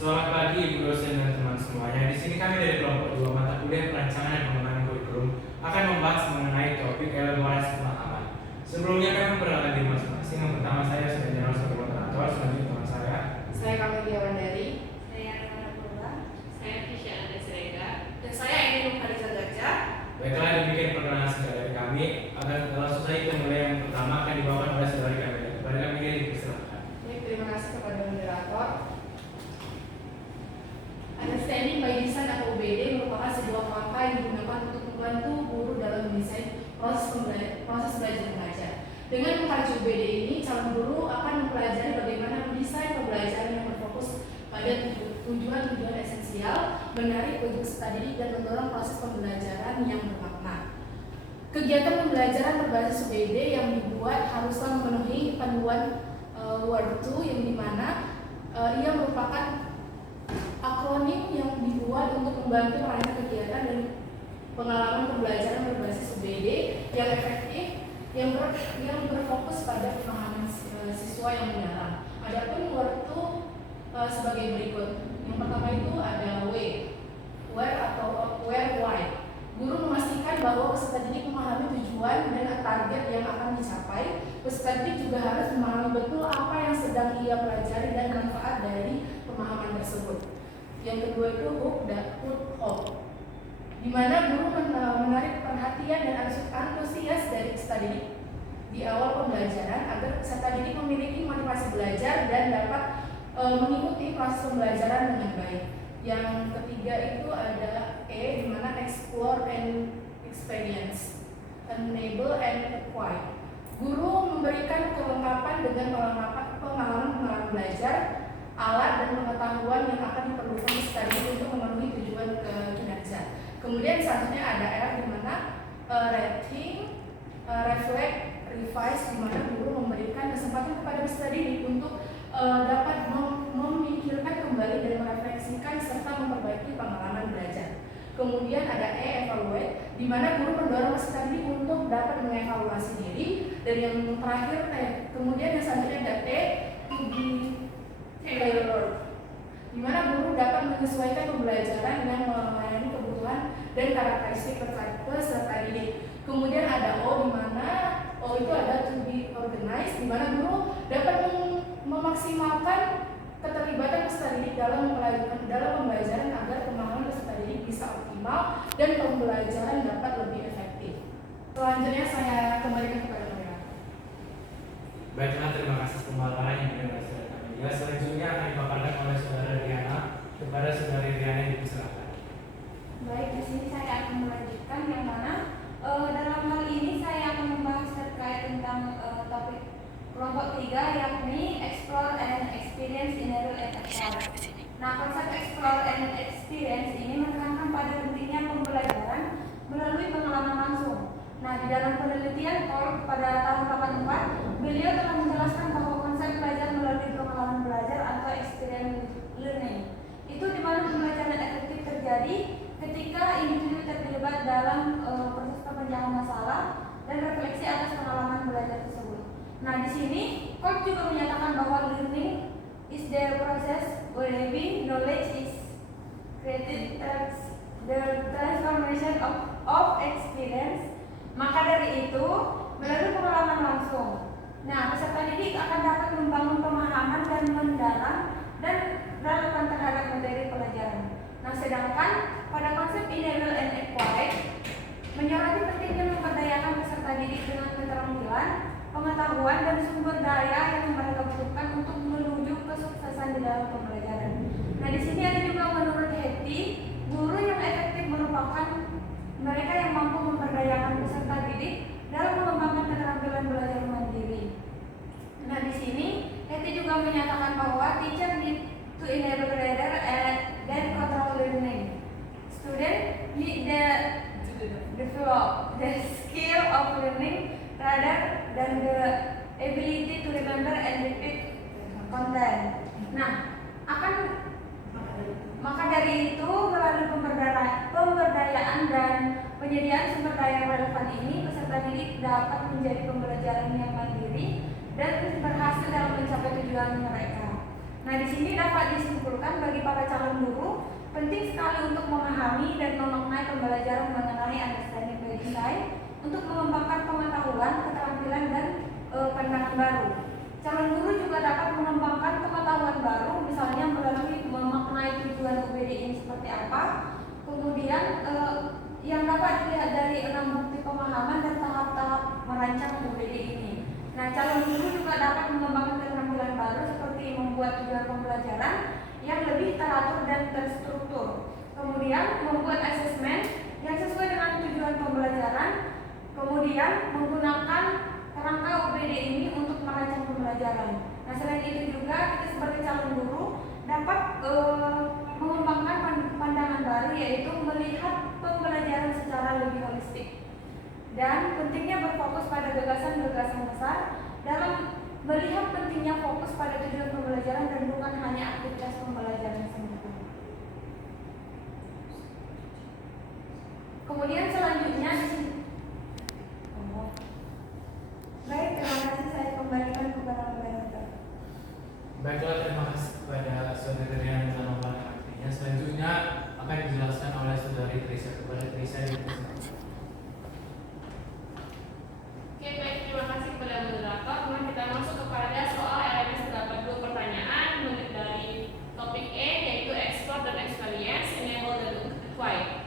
Selamat pagi Ibu dosen dan teman semuanya. Di sini kami dari kelompok 2 mata kuliah perancangan dan pengembangan kurikulum akan membahas mengenai topik elaborasi pemahaman. Sebelumnya kami memperkenalkan diri masing-masing. Yang pertama saya sudah dikenal sebagai moderator, selanjutnya teman saya. Saya Kamelia Wandari. Saya Nana Purwa. Saya Fisya Andesrega. Dan saya Eni Nurhaliza Gajah. Baiklah, demikian perkenalan singkat dari kami. Akan langsung saja kita mulai. Yang pertama akan dibawakan oleh saudari Kamelia. Kepada Kamelia dipersilakan. Baik, terima kasih kepada moderator. Understanding by Design atau UBD merupakan sebuah langkah yang digunakan untuk membantu guru dalam mendesain proses belajar mengajar. Dengan mengkaji UBD ini, calon guru akan mempelajari bagaimana mendesain pembelajaran yang berfokus pada tujuan-tujuan esensial, menarik untuk peserta didik dan mendorong proses pembelajaran yang bermakna. Kegiatan pembelajaran berbasis UBD yang dibuat haruslah memenuhi panduan Word 2 yang dimana ia merupakan akronim yang dibuat untuk membantu meraih kegiatan dan pengalaman pembelajaran berbasis UBD yang efektif, yang berfokus pada pemahaman siswa yang mendalam. Adapun Word 2 sebagai berikut. Yang pertama itu ada where atau why. Guru memastikan bahwa peserta didik memahami tujuan dan target yang akan dicapai. Peserta didik juga harus memahami betul apa yang sedang ia pelajari dan manfaat dari pemahaman tersebut. Yang kedua itu hope, di mana guru menarik perhatian dan antusias dari peserta didik di awal pembelajaran agar peserta didik memiliki motivasi belajar dan dapat mengikuti proses pembelajaran dengan baik. Yang ketiga itu ada di mana explore and experience, enable and acquire. Guru memberikan kelengkapan dengan pengalaman belajar, alat dan pengetahuan yang akan diperlukan peserta didik untuk memenuhi tujuan kinerja. Kemudian selanjutnya ada R di mana rating, reflect, revise, di mana guru memberikan kesempatan kepada peserta didik untuk dapat memikirkan kembali dan merefleksikan serta memperbaiki pengalaman belajar. Kemudian ada evaluate, di mana guru mendorong peserta didik untuk dapat mengevaluasi diri. Dan yang terakhir kemudian yang selanjutnya ada to be tailored, di mana guru dapat menyesuaikan pembelajaran yang melayani kebutuhan dan karakteristik peserta didik. Kemudian ada O, di mana O itu ada to be organized, di mana guru dapat memaksimalkan keterlibatan peserta didik dalam pembelajaran agar pemahaman peserta didik bisa optimal dan pembelajaran dapat lebih efektif. Selanjutnya saya kembalikan kepada moderator. Baiklah, terima kasih pemaparan yang diberikan oleh saudara Kamelia. Selanjutnya akan dipaparkan oleh saudara Riana. Kepada saudara Riana dipersilakan. Baik, di sini saya akan melanjutkan yang mana dalam hal ini saya akan membahas terkait tentang topik kelompok 3, yakni explore and experience, enable and acquire. Nah, konsep explore and experience ini menekankan pada pentingnya pembelajaran melalui pengalaman langsung. Nah, di dalam penelitian Kolb pada tahun 84, beliau telah menjelaskan bahwa konsep belajar melalui pengalaman belajar atau experience learning itu di mana pembelajaran efektif terjadi ketika individu terlibat dalam proses pemecahan masalah dan refleksi atas pengalaman belajar tersebut. Nah, di sini Kolb juga menyatakan bahwa learning is the process whereby knowledge is created the transformation of experience. Maka dari itu, melalui pengalaman langsung, nah peserta didik akan dapat membangun pemahaman dan mendalam dan relevan terhadap materi pelajaran. Nah, sedangkan pada konsep enable and acquire menyoroti pentingnya memberdayakan peserta didik dengan keterampilan, pengetahuan dan sumber daya yang mereka butuhkan untuk menuju kesuksesan di dalam pembelajaran. Nah, di sini ada juga menurut Hetty, guru yang efektif merupakan mereka yang mampu memberdayakan peserta didik dalam mengembangkan keterampilan belajar mandiri. Nah, di sini Hetty juga menyatakan bahwa teacher need to enable rather than control learning. Student need the develop the skill of learning rather than the ability to remember and repeat content. Nah, maka dari itu melalui pemberdayaan dan penyediaan sumber daya relevan ini, peserta didik dapat menjadi pembelajaran yang mandiri dan berhasil dalam mencapai tujuan mereka. Nah, di sini dapat disimpulkan bagi para calon guru penting sekali untuk memahami dan memaknai pembelajaran mengenai understanding by design untuk mengembangkan pengetahuan, keterampilan, dan pandangan baru. Calon guru juga dapat mengembangkan pengetahuan baru, misalnya melalui memaknai tujuan UBD ini seperti apa, kemudian yang dapat dilihat dari 6 bukti pemahaman dan tahap-tahap merancang UBD ini. Nah, calon guru juga dapat mengembangkan keterampilan baru seperti membuat tujuan pembelajaran yang lebih teratur dan terstruktur. Kemudian membuat asesmen yang sesuai dengan tujuan pembelajaran. Kemudian menggunakan kerangka UBD ini untuk merancang pembelajaran. Nah, selain itu juga kita sebagai calon guru dapat mengembangkan pandangan baru, yaitu melihat pembelajaran secara lebih holistik. Dan pentingnya berfokus pada gagasan-gagasan besar dalam melihat pentingnya fokus pada tujuan pembelajaran dan bukan hanya aktivitas pembelajaran semata. Kemudian selanjutnya di sini. Baik, terima kasih, saya kembalikan kepada moderator. Baiklah, terima kasih kepada saudari Rian dan artinya. Selanjutnya akan dijelaskan oleh saudari Trisha. Kepada Trisha dipersilakan. Oke, baik, terima kasih kepada moderator. Kemudian kita masuk kepada soal LMS terdapat 2 pertanyaan dari topik E, yaitu explore dan experience, enable dan acquire.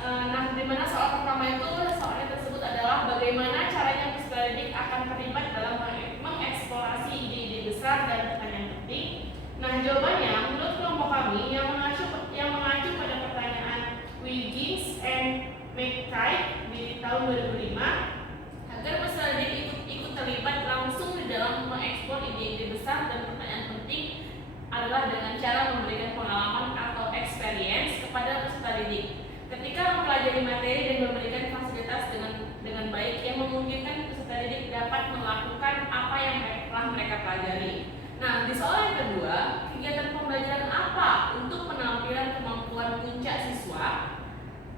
Nah, di mana soal pertama itu soalnya tersebut adalah bagaimana caranya peserta didik akan terlibat dalam mengeksplorasi ide-ide besar dan pertanyaan penting. Nah, jawabannya menurut kelompok kami yang mengacu pada pertanyaan Wiggins and McKay di tahun 2005 agar peserta didik ikut terlibat langsung di dalam mengeksplor ide-ide besar dan pertanyaan penting adalah dengan cara memberikan pengalaman atau experience kepada peserta didik. Ketika mempelajari materi dan memberikan fasilitas dengan baik yang memungkinkan peserta didik dapat melakukan apa yang telah mereka pelajari. Nah, di soal yang kedua, kegiatan pembelajaran apa untuk penampilan kemampuan puncak siswa?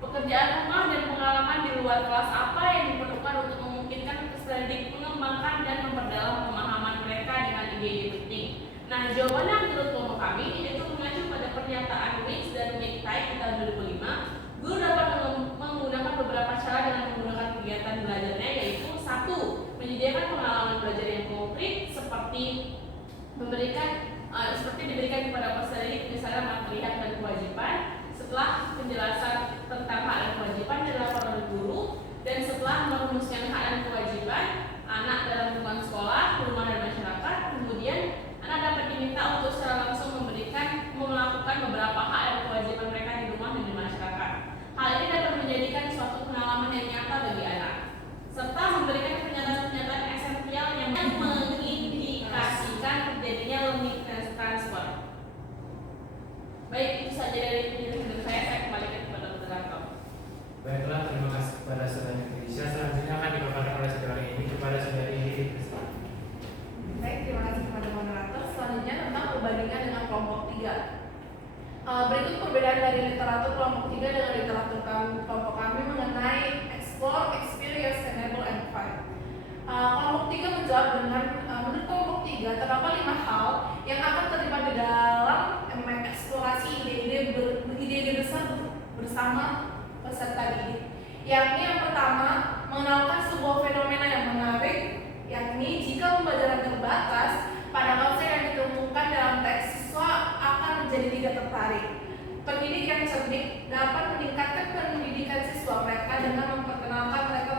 Pekerjaan rumah dan pengalaman di luar kelas apa yang diperlukan untuk memungkinkan peserta didik mengembangkan dan memperdalam pemahaman mereka dengan ide-ide penting? Nah, jawabannya menurut kelompok kami yaitu mengacu pada pernyataan Wicks dan McKay di tahun 2005. Guru dapat menggunakan beberapa cara dengan menggunakan kegiatan belajarnya, yaitu 1. Menyediakan pengalaman belajar yang konkret seperti diberikan kepada peserta didik misalnya materi hak dan kewajiban, setelah penjelasan tentang hak dan kewajiban dan laporan dari guru, dan setelah merumuskan hak dan kewajiban anak dalam lingkungan sekolah, rumah dan masyarakat, kemudian anak dapat diminta untuk secara langsung melakukan beberapa hak dan kewajiban mereka di rumah dan di masyarakat. Hal ini dapat menjadikan suatu pengalaman yang nyata bagi anak, serta memberikan pernyataan-pernyataan esensial yang mengindikasikan terjadinya learning transfer. Baik, itu saja dari penjelasan saya kembalikan kepada moderator. Baiklah, terima kasih kepada saudari Trisha. Selanjutnya akan dipaparkan oleh saudari ini kepada saudari ini. Baik, terima kasih kepada moderator. Selanjutnya tentang perbandingan dengan kelompok 3. Berikut perbedaan dari literatur kelompok 3 dengan literatur kelompok kami mengenai explore, experience, enable, and find. Kelompok 3 menjawab dengan menurut kelompok 3 terdapat 5 hal yang akan terlibat di dalam mengeksplorasi ide-ide besar bersama peserta didik. Yakni yang pertama, mengenalkan sebuah fenomena yang menarik, yakni jika pembelajaran terbatas pada konsep yang ditemukan dalam teks, siswa akan menjadi tidak tertarik. Pendidik yang cerdik dapat meningkatkan pendidikan siswa mereka dengan memperkenalkan mereka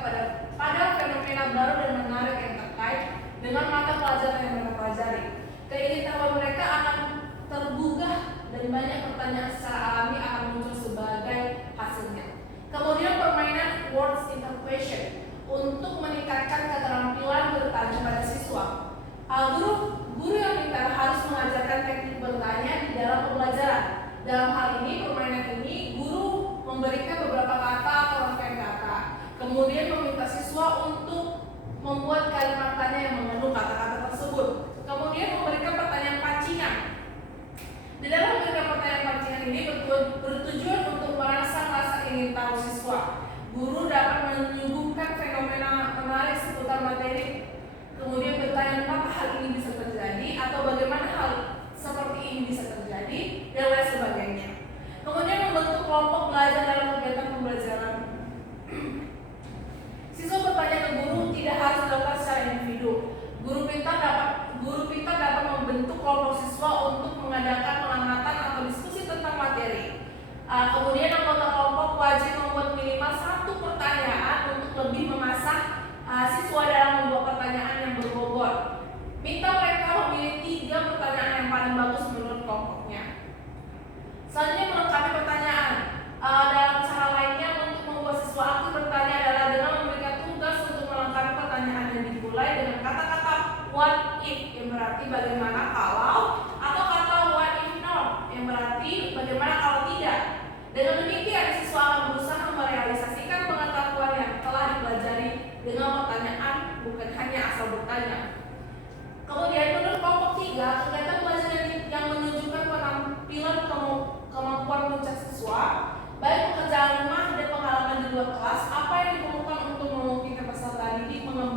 pada fenomena baru dan menarik yang terkait dengan mata pelajaran yang mereka pelajari. Keingin-tahuan mereka akan tergugah dan banyak pertanyaan secara alami akan muncul sebagai hasilnya. Kemudian permainan words interpretation untuk meningkatkan keterampilan bertanya pada siswa. Guru yang pintar harus mengajarkan teknik bertanya di dalam pembelajaran. Dalam hal ini, permainan ini, guru memberikan beberapa kata atau rangkaian kata. Kemudian meminta siswa untuk membuat kalimat tanya yang mengandung kata-kata tersebut. Kemudian memberikan pertanyaan pancingan. Di dalam memberikan pertanyaan pancingan ini bertujuan untuk merangsang rasa ingin tahu siswa. Guru dapat menyuguhkan fenomena menarik seputar materi, kemudian bertanya mengapa hal ini bisa terjadi atau bagaimana hal seperti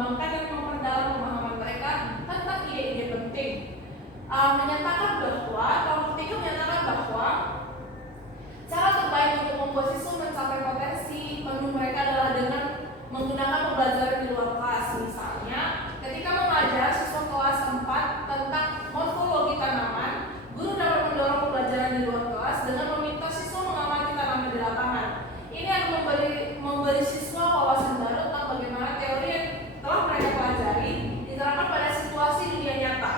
mengembangkan dan memperdalam pemahaman mereka tentang ide-ide penting. Menyatakan bahwa kelompok 3 menyatakan bahwa cara terbaik untuk membuat siswa mencapai potensi penuh mereka adalah dengan menggunakan pembelajaran di luar kelas. Misalnya, ketika mengajar siswa kelas 4 tentang morfologi tanaman, guru dapat mendorong pembelajaran di luar kelas dengan meminta siswa mengamati tanaman di lapangan. Ini akan memberi siswa wawasan baru tentang bagaimana teori yang telah mereka pelajari diterapkan pada situasi dunia nyata.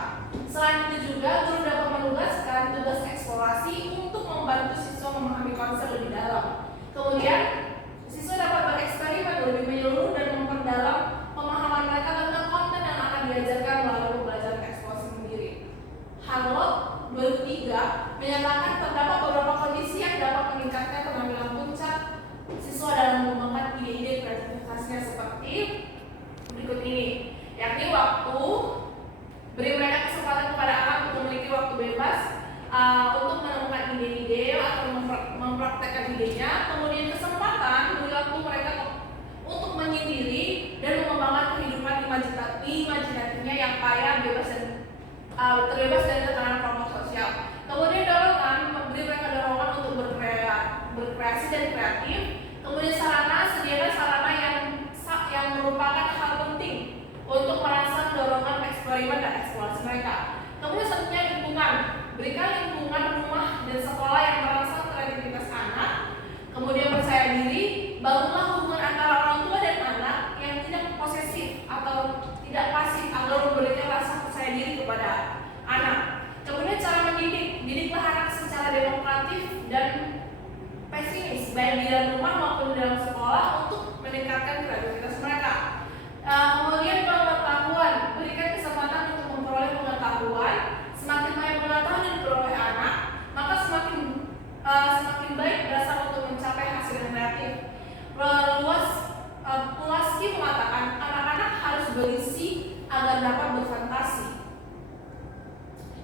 Selain itu juga, guru dapat menugaskan tugas eksplorasi untuk membantu siswa memahami konsep lebih dalam. Kemudian, siswa dapat bereksperimen lebih menyeluruh dan memperdalam pemahaman mereka tentang konten yang akan diajarkan melalui pembelajaran eksplorasi sendiri. Harlow 2003 menyatakan terdapat beberapa kondisi yang dapat meningkatkan penampilan puncak siswa dalam mengembangkan ide-ide kreativitasnya seperti berikut ini, yakni waktu, beri mereka kesempatan kepada anak untuk memiliki waktu bebas untuk menemukan ide-ide atau mempraktekkan idenya. Kemudian kesempatan beri waktu mereka untuk menyendiri dan mengembangkan kehidupan imajinatifnya yang kaya, bebas dan terbebas dari tekanan kelompok sosial. Kemudian dorongan, memberi mereka dorongan untuk berkreasi dan kreatif. Kemudian sarana, sediakan sarana yang merupakan hal penting untuk merangsang dorongan eksperimen dan eksplorasi mereka. Kemudian selanjutnya lingkungan, berikan lingkungan rumah dan sekolah yang merangsang kreativitas anak. Kemudian percaya diri, bangunlah hubungan antara orang tua dan anak yang tidak posesif atau tidak pasif agar memberikan rasa percaya diri kepada anak. Kemudian cara mendidik, didiklah anak secara demokratif dan pesimis baik di dalam rumah maupun di dalam sekolah untuk meningkatkan kreativitas mereka. Kemudian pengetahuan, berikan kesempatan untuk memperoleh pengetahuan. Semakin banyak pengetahuan yang diperoleh anak, maka semakin baik dasar untuk mencapai hasil yang kreatif. Pulaski mengatakan anak-anak harus berisi agar dapat berfantasi.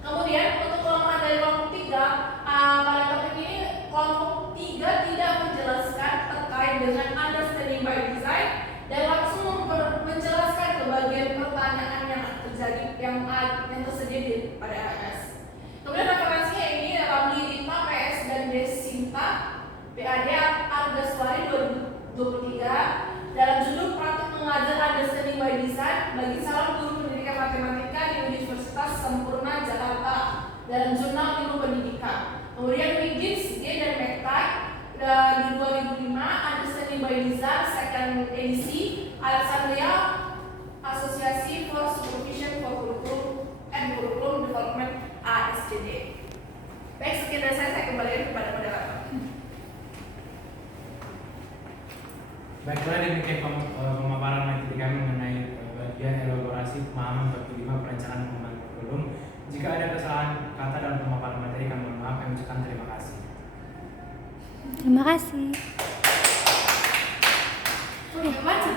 Kemudian untuk kelemahan dari kelompok 3, pada topik ini kelompok 3 tidak menjelaskan terkait dengan understanding by design dan langsung menjelaskan ke bagian pertanyaan yang terjadi yang tersedia pada LMS. Kemudian referensinya ini Ramli Rita, PS dan Desinta, PAD Argaswari 2023 dalam judul Praktik Mengajar Understanding by Design bagi calon guru pendidikan matematika di Universitas Sempurna Jakarta dalam jurnal Ilmu Pendidikan. Kemudian Wiggins, G dan McTighe di 2005 Understanding by Design second edisi Alexandria Asosiasi for Supervision for Curriculum and Curriculum Development ASCD. Baik, sekian dari saya kembalikan kepada moderator. Baiklah, demikian pemaparan materi kami mengenai bagian elaborasi pemahaman bab 5 perencanaan pengembangan kurikulum. Jika ada kesalahan kata dalam pemaparan materi, kami mohon maaf. Kami ucapkan terima kasih. Terima kasih. Lanjut.